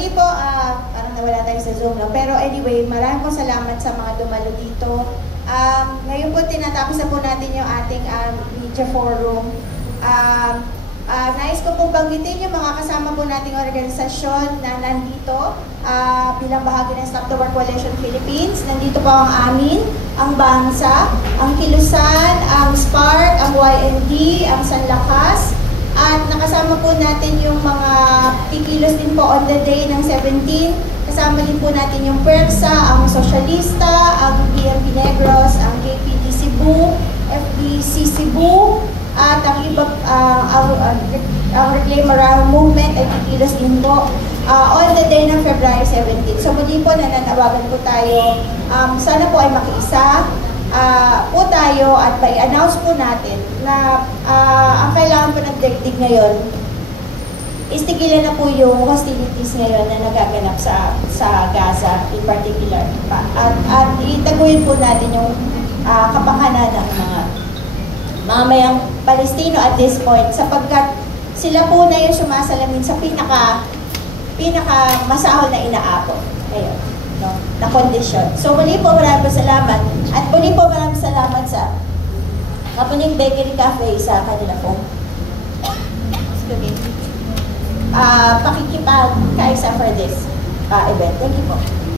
muli po, parang nawala tayo sa Zoom, no? Pero anyway, maraming po salamat sa mga dumalo dito. Ngayon po, tinatapos na po natin yung ating media forum. Nais ko pong banggitin yung mga kasama po nating organisasyon na nandito bilang bahagi ng Stop the War Coalition Philippines. Nandito po ang amin, ang Bansa, ang Kilusan, ang Spark, ang YND, ang Sanlakas. At nakasama po natin yung mga kikilos din po on the day ng 17. Kasama din po natin yung PERSA, ang Sosyalista, ang PNP Negros, ang KPD Cebu, FDC Cebu, at ang iba, ang Reclaim Movement ay kikilos din po on the day ng February 17. So muli po nananawagan po tayo, sana po ay makiisa po tayo at i-announce po natin na ang kailangan po ng daigdig ngayon is tigilan na po yung hostilities ngayon na nagaganap sa Gaza in particular. At itaguin po natin yung kapakanan ng mga mamayang Palestino at this point sapagkat sila po na yung sumasalamin sa pinaka masahol na inaabot. Ayun. No, na kondisyon. So muli po maraming salamat at muli po maraming salamat sa Kapuning Bakery Cafe sa kanila pong pakikipagkaisa for this event. Thank you po.